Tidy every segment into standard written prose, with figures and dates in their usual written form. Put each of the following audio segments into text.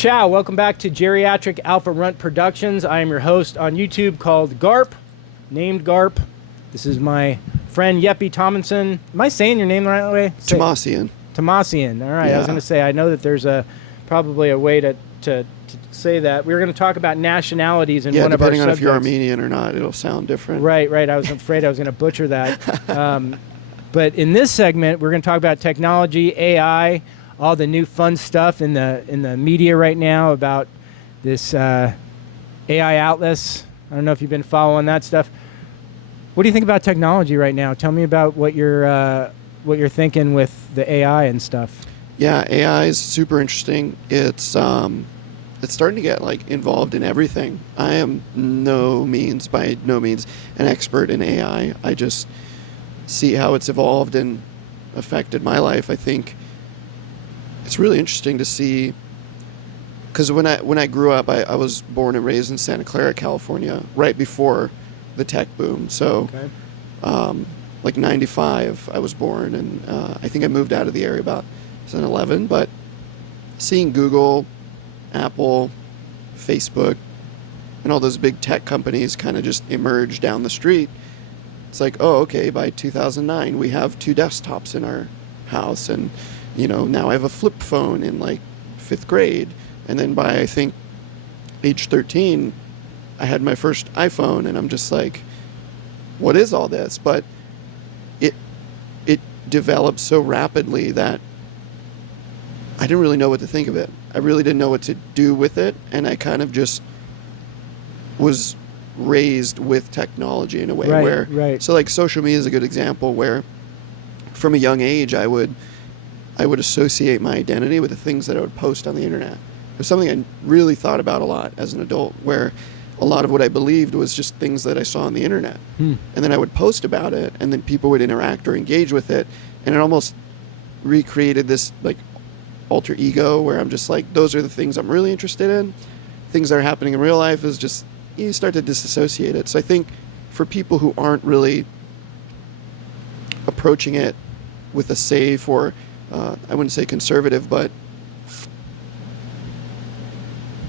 Ciao, welcome back to Geriatric Alpha Runt Productions. I am your host on YouTube called Garp, named Garp. This is my friend YeppieTomasian. Am I saying your name the right way? Tomasian. Tomasian. All right, Yeah. I was going to say, I know that there's probably a way to say that. We were going to talk about nationalities in one of our subjects. Depending on if you're Armenian or not, it'll sound different. Right. I was afraid I was going to butcher that. But in this segment, we're going to talk about technology, AI, all the new fun stuff in the media right now about this AI outlets. I don't know if you've been following that stuff. What do you think about technology right now? Tell me about what you're thinking with the AI and stuff. Yeah, AI is super interesting. It's starting to get involved in everything. I am by no means an expert in AI. I just see how it's evolved and affected my life. I think it's really interesting to see, because when I grew up, I was born and raised in Santa Clara, California, right before the tech boom. So, Okay. 95, I was born, and I think I moved out of the area about 2011. But seeing Google, Apple, Facebook, and all those big tech companies kind of just emerge down the street, it's like, oh, okay, by 2009, we have 2 desktops in our house, and now I have a flip phone in 5th grade. And then by, I think, age 13, I had my first iPhone, and I'm just like, what is all this? But it developed so rapidly that I didn't really know what to think of it. I really didn't know what to do with it, and I kind of just was raised with technology in a way Right. So social media is a good example where from a young age I would associate my identity with the things that I would post on the internet. It was something I really thought about a lot as an adult, where a lot of what I believed was just things that I saw on the internet. And then I would post about it, and then people would interact or engage with it, and it almost recreated this alter ego where I'm just those are the things I'm really interested in. Things that are happening in real life is just, you start to disassociate it. So I think for people who aren't really approaching it with a safe or I wouldn't say conservative, but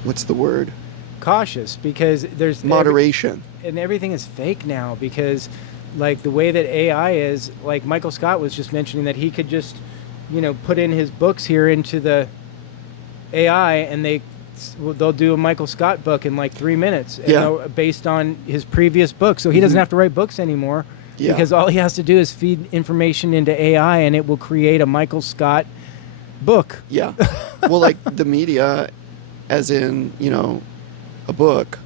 what's the word? Cautious, because there's moderation. And everything is fake now, because the way that AI is, Michael Scott was just mentioning that he could just put in his books here into the AI, and they'll do a Michael Scott book in 3 minutes, based on his previous book. So he doesn't have to write books anymore, because all he has to do is feed information into AI, and it will create a Michael Scott book. Yeah. Well, the media, as in, a book,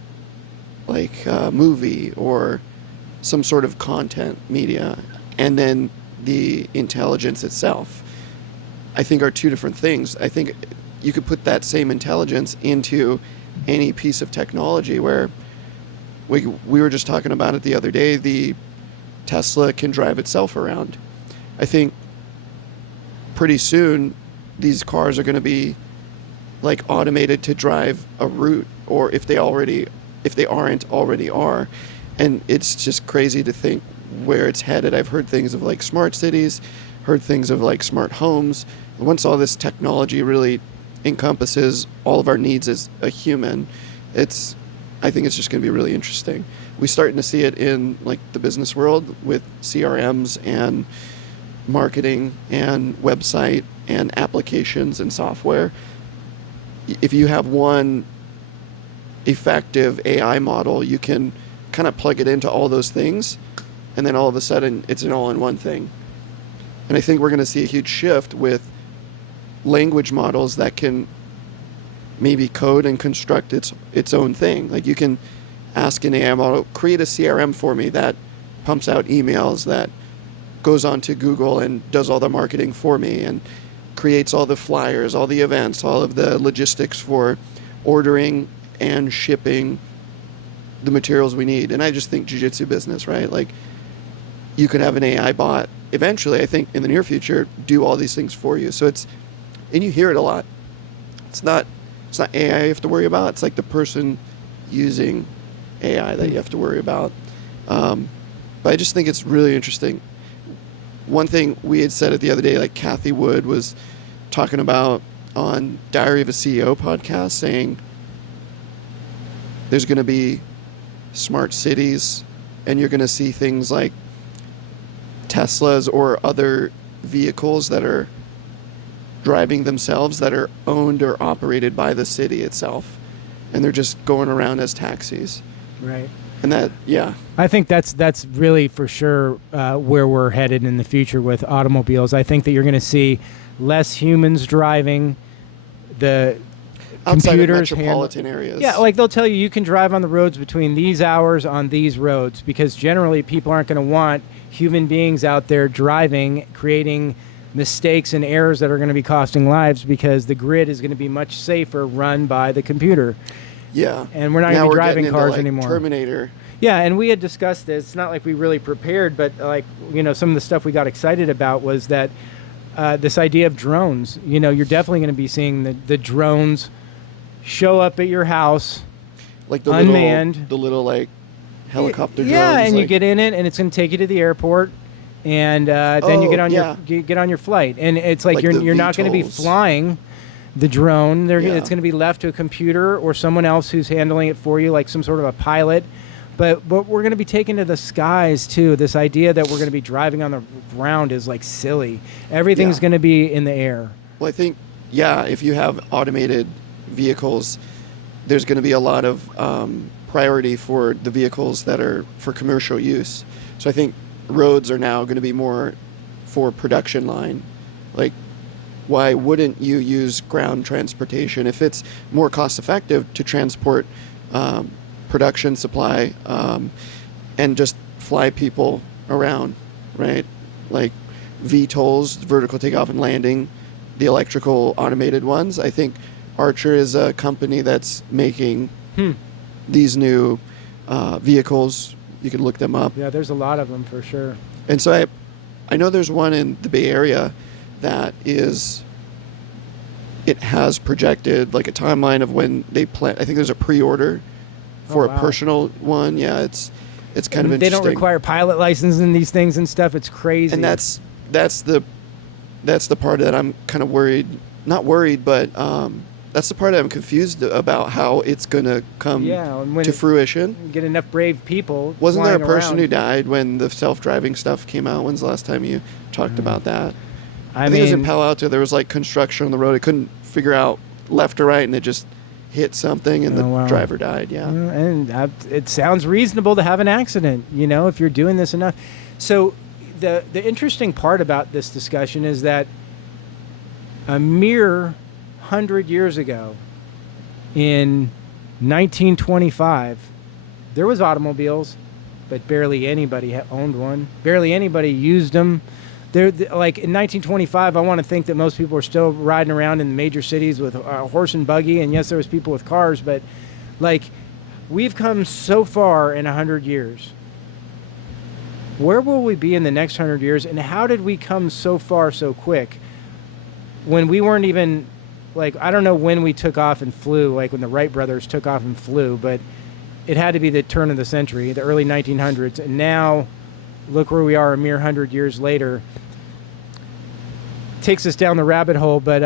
a movie or some sort of content media, and then the intelligence itself, I think are 2 different things. I think you could put that same intelligence into any piece of technology, where we were just talking about it the other day, the Tesla can drive itself around. I think pretty soon these cars are going to be automated to drive a route, or if they aren't already are. And it's just crazy to think where it's headed. I've heard things of smart cities, heard things of smart homes. Once all this technology really encompasses all of our needs as a human, I think it's just going to be really interesting. We're starting to see it in the business world with CRMs and marketing and website and applications and software. If you have one effective AI model, you can kind of plug it into all those things, and then all of a sudden it's an all-in-one thing. And I think we're going to see a huge shift with language models that can maybe code and construct its own thing. You can ask an AI model, create a CRM for me that pumps out emails, that goes on to Google and does all the marketing for me, and creates all the flyers, all the events, all of the logistics for ordering and shipping the materials we need. And I just think jiu-jitsu business, right? You could have an AI bot eventually, I think in the near future, do all these things for you. So and you hear it a lot. It's not AI you have to worry about. It's the person using AI that you have to worry about. But I just think it's really interesting. One thing we had said it the other day, Kathy Wood was talking about on Diary of a CEO podcast saying there's going to be smart cities, and you're going to see things like Teslas or other vehicles that are driving themselves that are owned or operated by the city itself, and they're just going around as taxis. Right. And that, yeah. I think that's really for sure where we're headed in the future with automobiles. I think that you're going to see less humans driving, the Outside computers of metropolitan areas. Yeah, like they'll tell you you can drive on the roads between these hours on these roads, because generally people aren't going to want human beings out there driving, creating mistakes and errors that are going to be costing lives, because the grid is going to be much safer run by the computer. Yeah. And we're not now even we're driving getting into, cars like, anymore. Terminator. Yeah, and we had discussed this. It's not like we really prepared, but like, you know, some of the stuff we got excited about was that this idea of drones. You know, you're definitely going to be seeing the drones show up at your house, Like the unmanned. little like helicopter drones. Yeah, and like, you get in it, and it's going to take you to the airport, and then you get on your flight, and it's like, Like you're the not going to be VTOLs. flying the drone. Yeah. It's going to be left to a computer or someone else who's handling it for you, like some sort of a pilot. But we're going to be taken to the skies too. This idea that we're going to be driving on the ground is like silly. Everything's Yeah. going to be in the air. Well, I think, yeah, if you have automated vehicles, there's going to be a lot of priority for the vehicles that are for commercial use. So I think roads are now going to be more for production line. Like, why wouldn't you use ground transportation if it's more cost effective to transport production supply and just fly people around, right? Like VTOLs, vertical takeoff and landing, the electrical automated ones. I think Archer is a company that's making these new vehicles. You can look them up. Yeah, there's a lot of them for sure. And so I know there's one in the Bay Area that it has projected like a timeline of when they plan. I think there's a pre-order for Oh, wow. a personal one. Yeah, it's kind of They interesting. don't require pilot license in these things and stuff. It's crazy. And that's the part that I'm kind of worried. Not worried, but that's the part that I'm confused about how it's going to come and when to fruition. you get enough brave people. Wasn't there a flying person around. who died when the self-driving stuff came out? When's the last time you talked about that? I think it was in mean, Palo Alto. There was like construction on the road. It couldn't figure out left or right, and it just hit something, and Oh, the wow. driver died. Yeah. and it sounds reasonable to have an accident, you know, if you're doing this enough. So the interesting part about this discussion is that a mere 100 years ago, in 1925, there was automobiles, but barely anybody owned one. Barely anybody used them. Like in 1925, I want to think that most people were still riding around in the major cities with a horse and buggy, and yes, there was people with cars, but like, we've come so far in 100 years. Where will we be in the next 100 years, and how did we come so far so quick when we weren't even, like, I don't know when we took off and flew, like when the Wright brothers took off and flew, but it had to be the turn of the century, the early 1900s, and now look where we are a mere 100 years later. Takes us down the rabbit hole, but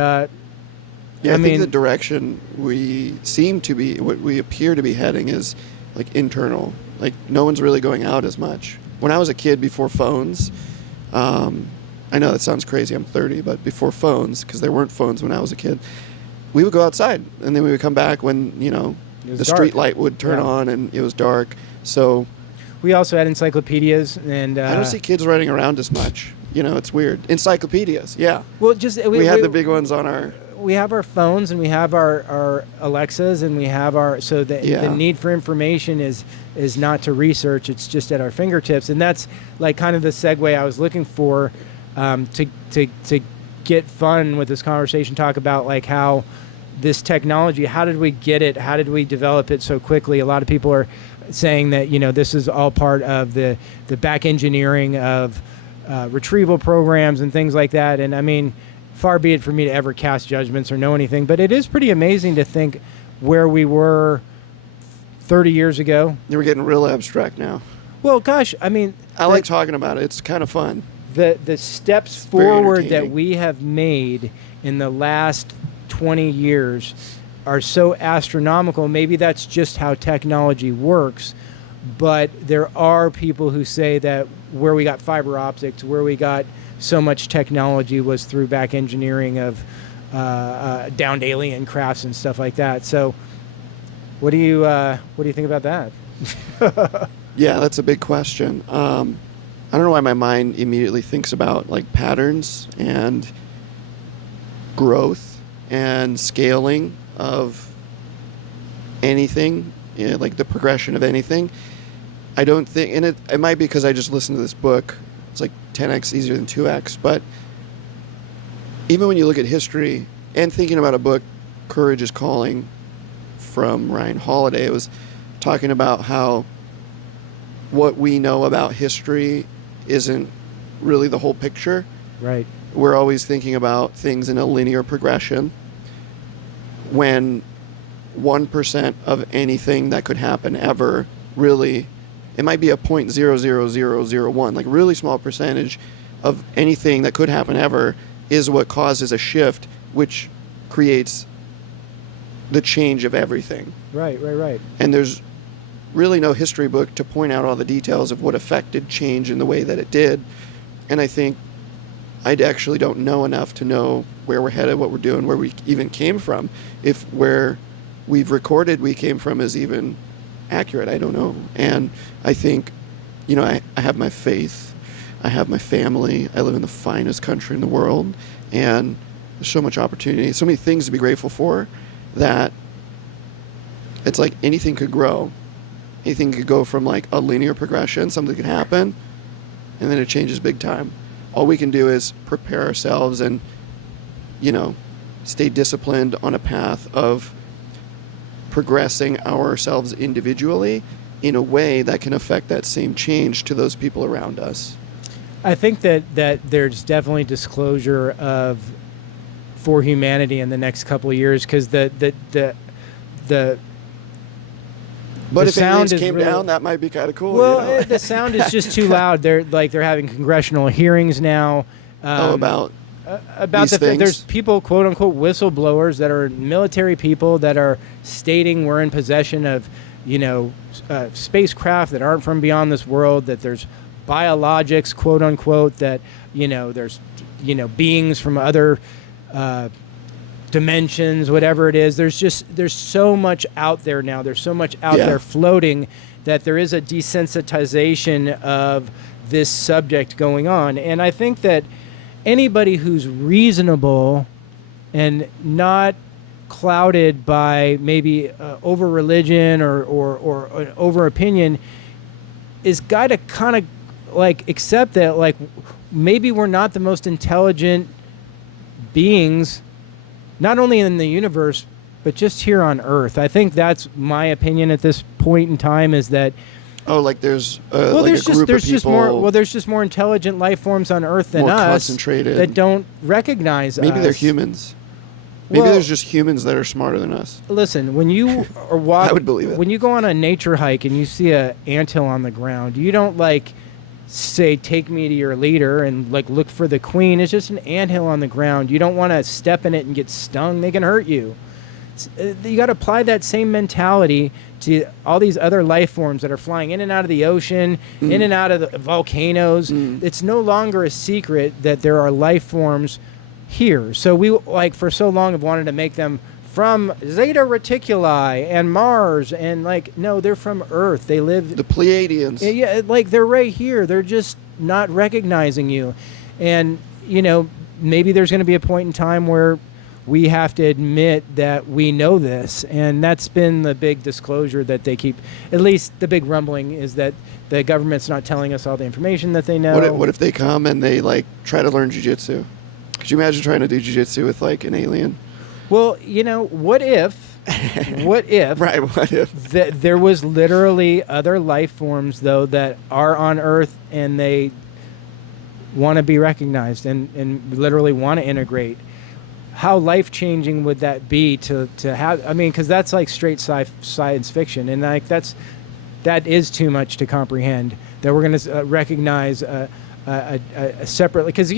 Yeah, I mean, think the direction we seem to be, what we appear to be heading, is like internal. Like, no one's really going out as much. When I was a kid, before phones, I know that sounds crazy, I'm 30, but before phones, because there weren't phones when I was a kid, we would go outside, and then we would come back when, you know, It was the dark. street light would turn Yeah. on and it was dark. So we also had encyclopedias, and I don't see kids running around as much. You know, it's weird. Encyclopedias, yeah. well, just We had the big ones on our... we have our phones, and we have our Alexas, and we have the need for information is not to research, it's just at our fingertips. And that's like kind of the segue I was looking for to get fun with this conversation, talk about like how this technology, how did we get it, how did we develop it so quickly? A lot of people are saying that, you know, this is all part of the back engineering of retrieval programs and things like that. And I mean, far be it for me to ever cast judgments or know anything, but it is pretty amazing to think where we were 30 years ago. We're getting real abstract now. Well, gosh, I mean, I like talking about it. It's kind of fun. the steps very forward that entertaining. we have made in the last 20 years are so astronomical. Maybe that's just how technology works, but there are people who say that where we got fiber optics, where we got so much technology was through back engineering of downed alien crafts and stuff like that. So what do you think about that? Yeah, that's a big question. I don't know why my mind immediately thinks about like patterns and growth and scaling of anything, like the progression of anything. I don't think, and it might be because I just listened to this book. It's like 10x easier than 2x. But even when you look at history and thinking about a book, Courage is Calling, from Ryan Holiday, it was talking about how what we know about history isn't really the whole picture. Right. We're always thinking about things in a linear progression, when 1% of anything that could happen ever really, it might be a 0.00001, like a really small percentage of anything that could happen ever is what causes a shift, which creates the change of everything. Right. And there's really no history book to point out all the details of what affected change in the way that it did. And I think I actually don't know enough to know where we're headed, what we're doing, where we even came from. If where we've recorded we came from is even accurate, I don't know. And I think, I have my faith, I have my family, I live in the finest country in the world, and there's so much opportunity, so many things to be grateful for, that it's like anything could grow. Anything could go from like a linear progression, something could happen, and then it changes big time. All we can do is prepare ourselves and, stay disciplined on a path of progressing ourselves individually in a way that can affect that same change to those people around us. I think that there's definitely disclosure for humanity in the next couple of years, because But if aliens came down, that might be kind of cool. Well, the sound is just too loud. They're having congressional hearings now. About these things? There's people, quote unquote, whistleblowers that are military people that are stating we're in possession of, spacecraft that aren't from beyond this world. That there's biologics, quote unquote, that there's beings from other dimensions, whatever it is. There's so much out there now. There's so much out there floating that there is a desensitization of this subject going on. And I think that anybody who's reasonable and not clouded by maybe over religion or over opinion is got to kind of like accept that like maybe we're not the most intelligent beings, not only in the universe, but just here on Earth. I think that's my opinion at this point in time, is that there's just more intelligent life forms on Earth than more us concentrated, that don't recognize us. Maybe they're humans. Maybe there's just humans that are smarter than us. Listen, when you are walking, I would believe it. When you go on a nature hike and you see a anthill on the ground, you don't say, take me to your leader and look for the queen. It's just an anthill on the ground. You don't want to step in it and get stung. They can hurt you. You got to apply that same mentality to all these other life forms that are flying in and out of the ocean, in and out of the volcanoes. It's no longer a secret that there are life forms here. So we for so long have wanted to make them from Zeta Reticuli and Mars, and no, they're from Earth. They live the Pleiadians. Yeah, they're right here. They're just not recognizing you. And maybe there's going to be a point in time where we have to admit that we know this, and that's been the big disclosure that they keep. At least the big rumbling is that the government's not telling us all the information that they know. What if they come and they try to learn jiu-jitsu? Could you imagine trying to do jiu-jitsu with an alien? Well, what if right, what if there was literally other life forms though that are on Earth and they want to be recognized and literally want to integrate? How life-changing would that be to have? I mean, because that's straight science fiction, and that is too much to comprehend. That we're going to recognize separately, because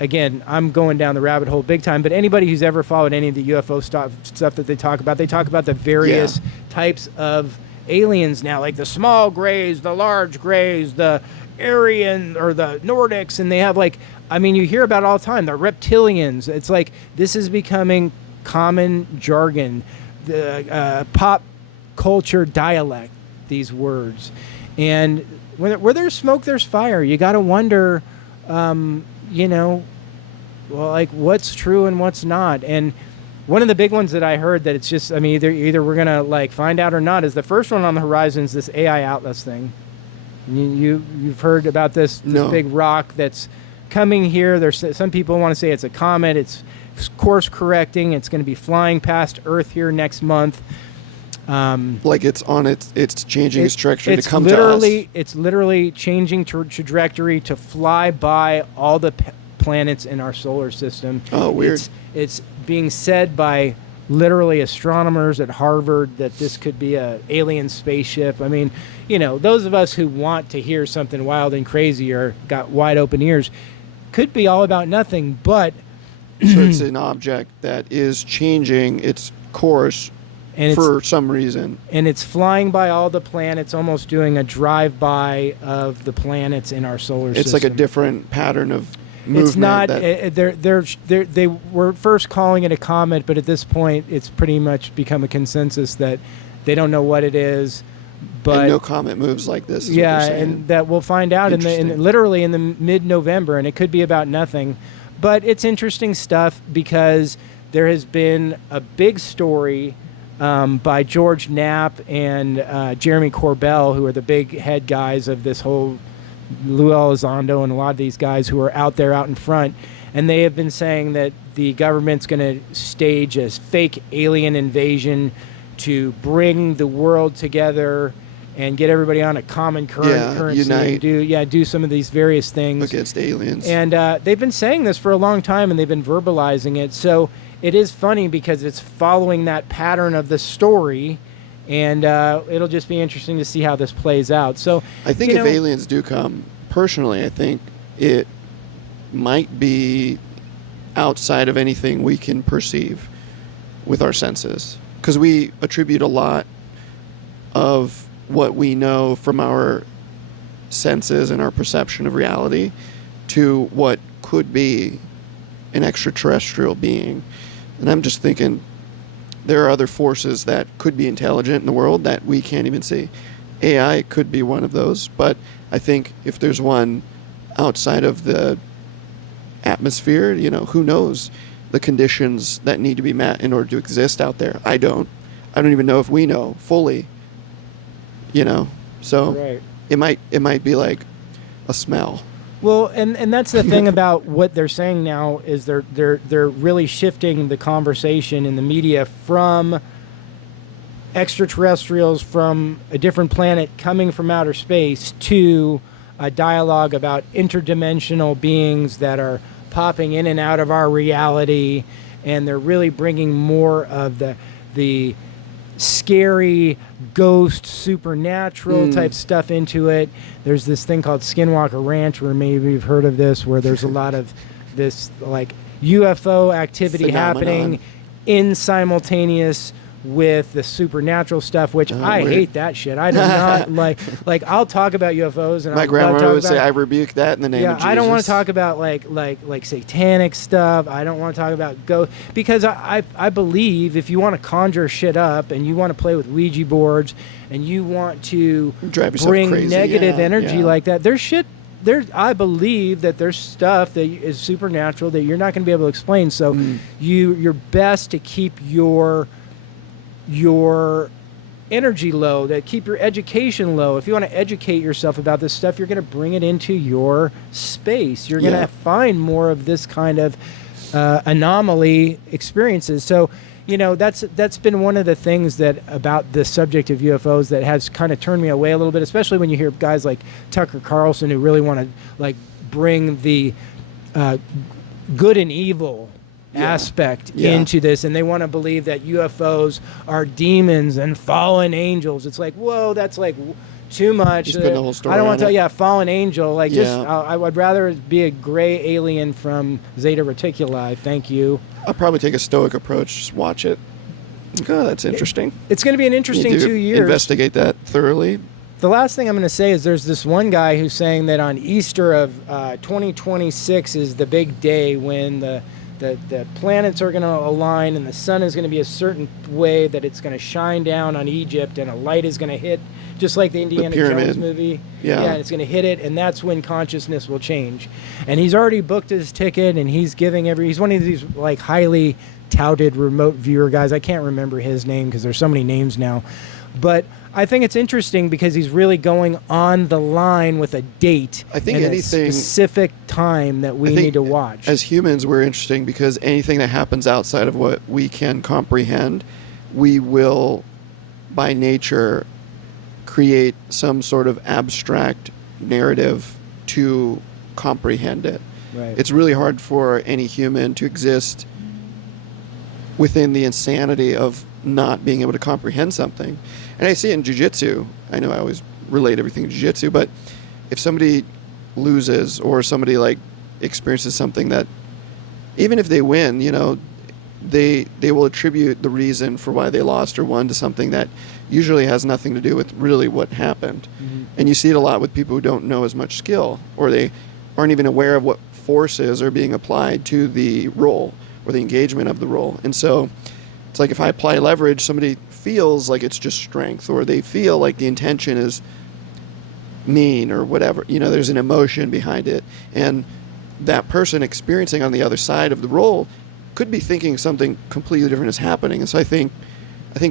again, I'm going down the rabbit hole big time, but anybody who's ever followed any of the UFO stuff that they talk about the various types of aliens now, like the small grays, the large grays, the Aryan or the Nordics, and they have like, I mean, you hear about it all the time, the reptilians. It's like, this is becoming common jargon, the pop culture dialect, these words. And where there's smoke, there's fire. You got to wonder, you know, well, like what's true and what's not. And one of the big ones that I heard that it's just, I mean, either we're going to like find out or not, is the first one on the horizon is this AI Atlas thing. You've heard about this big rock that's coming here. There's some people want to say it's a comet. It's course correcting. It's going to be flying past Earth here next month. Like it's on it's changing its trajectory to come to us. It's literally changing trajectory to fly by all the planets in our solar system. Oh, weird. It's being said by literally astronomers at Harvard that this could be a alien spaceship. I mean, you know, those of us who want to hear something wild and crazy or got wide open ears, could be all about nothing, but so it's an object that is changing its course and for some reason. And it's flying by all the planets, almost doing a drive-by of the planets in our solar system. It's like a different pattern of movement. It's not. They were first calling it a comet, but at this point, it's pretty much become a consensus that they don't know what it is. But and no comet moves like this. Is yeah, what they're saying. And that we'll find out literally in the mid-November, and it could be about nothing. But it's interesting stuff because there has been a big story by George Knapp and Jeremy Corbell, who are the big head guys of this whole Lou Elizondo and a lot of these guys who are out there out in front. And they have been saying that the government's going to stage a fake alien invasion to bring the world together and get everybody on a common currency unite. And do some of these various things against aliens. And they've been saying this for a long time, and they've been verbalizing it. So it is funny because it's following that pattern of the story, and it'll just be interesting to see how this plays out. So I think if aliens do come, personally, I think it might be outside of anything we can perceive with our senses, because we attribute a lot of what we know from our senses and our perception of reality to what could be an extraterrestrial being. And I'm just thinking there are other forces that could be intelligent in the world that we can't even see. AI could be one of those, but I think if there's one outside of the atmosphere, you know, who knows the conditions that need to be met in order to exist out there. I don't even know if we know fully, you know. So right. it might be like a smell. Well, and that's the thing about what they're saying now is they're really shifting the conversation in the media from extraterrestrials from a different planet coming from outer space to a dialogue about interdimensional beings that are popping in and out of our reality, and they're really bringing more of the scary ghost supernatural type stuff into it. There's this thing called Skinwalker Ranch, where maybe you've heard of this, where there's a lot of this like UFO activity happening in simultaneous with the supernatural stuff, which I hate that shit. I do not like I'll talk about UFOs, and my grandma would say I rebuke that in the name of Jesus. I don't want to talk about like satanic stuff. I don't want to talk about ghosts, because I believe if you want to conjure shit up and you want to play with Ouija boards and you want to bring negative energy like that, there's shit I believe that there's stuff that is supernatural that you're not going to be able to explain. So you're best to keep your energy low, that keep your education low. If you want to educate yourself about this stuff, you're going to bring it into your space. You're going to find more of this kind of anomaly experiences. So, you know, that's been one of the things that about the subject of UFOs that has kind of turned me away a little bit, especially when you hear guys like Tucker Carlson who really want to like bring the good and evil aspect into this, and they want to believe that UFOs are demons and fallen angels. It's like, whoa, that's like too much. You spin the whole story I don't want on to. it. Yeah, fallen angel. Like just, Yeah. I would rather be a gray alien from Zeta Reticuli. Thank you. I'll probably take a stoic approach. Just watch it. Like, oh, that's interesting. It's going to be an interesting You do 2 years. Investigate that thoroughly. The last thing I'm going to say is there's this one guy who's saying that on Easter of 2026 is the big day when the planets are going to align and the sun is going to be a certain way that it's going to shine down on Egypt and a light is going to hit, just like the Indiana pyramid. Jones movie. Yeah. And it's going to hit it, and that's when consciousness will change. And he's already booked his ticket, and he's he's one of these like highly touted remote viewer guys. I can't remember his name because there's so many names now. But I think it's interesting because he's really going on the line with a date. I think and anything- a specific time that we I think need to watch. As humans, we're interesting because anything that happens outside of what we can comprehend, we will, by nature, create some sort of abstract narrative to comprehend it. Right. It's really hard for any human to exist within the insanity of not being able to comprehend something. And I see it in jiu-jitsu. I know I always relate everything to jiu-jitsu, but if somebody loses or somebody like experiences something that, even if they win, you know, they will attribute the reason for why they lost or won to something that usually has nothing to do with really what happened. Mhm. And you see it a lot with people who don't know as much skill, or they aren't even aware of what forces are being applied to the role or the engagement of the role. And so it's like if I apply leverage, somebody feels like it's just strength, or they feel like the intention is mean or whatever. You know, there's an emotion behind it. And that person experiencing on the other side of the role could be thinking something completely different is happening. And so I think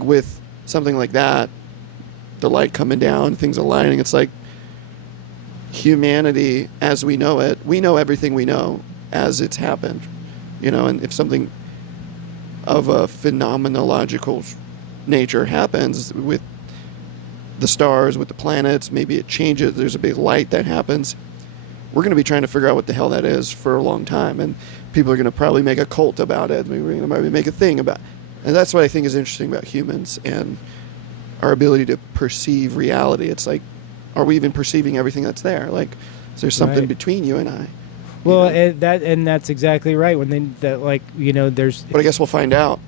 with something like that, the light coming down, things aligning, it's like humanity as we know it, we know everything we know as it's happened. You know, and if something of a phenomenological nature happens with the stars, with the planets, maybe it changes, there's a big light that happens, we're going to be trying to figure out what the hell that is for a long time. And people are going to probably make a cult about it. We're going to maybe make a thing about it. And that's what I think is interesting about humans and our ability to perceive reality. It's like, are we even perceiving everything that's there? Like, is there something Right. between you and I? Well, You know? that's exactly right. When then that, like, you know, there's, But I guess we'll find out.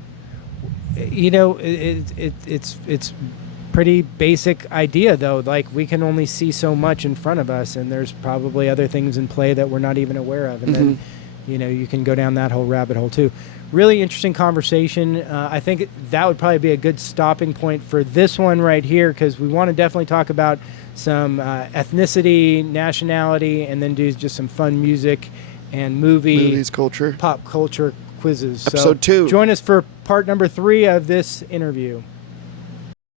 you know, it's pretty basic idea though. Like, we can only see so much in front of us, and there's probably other things in play that we're not even aware of. And then, you know, you can go down that whole rabbit hole too. Really interesting conversation. I think that would probably be a good stopping point for this one right here, because we want to definitely talk about some ethnicity, nationality, and then do just some fun music and Movies, culture. pop culture quizzes. Episode 2. Join us for part number 3 of this interview.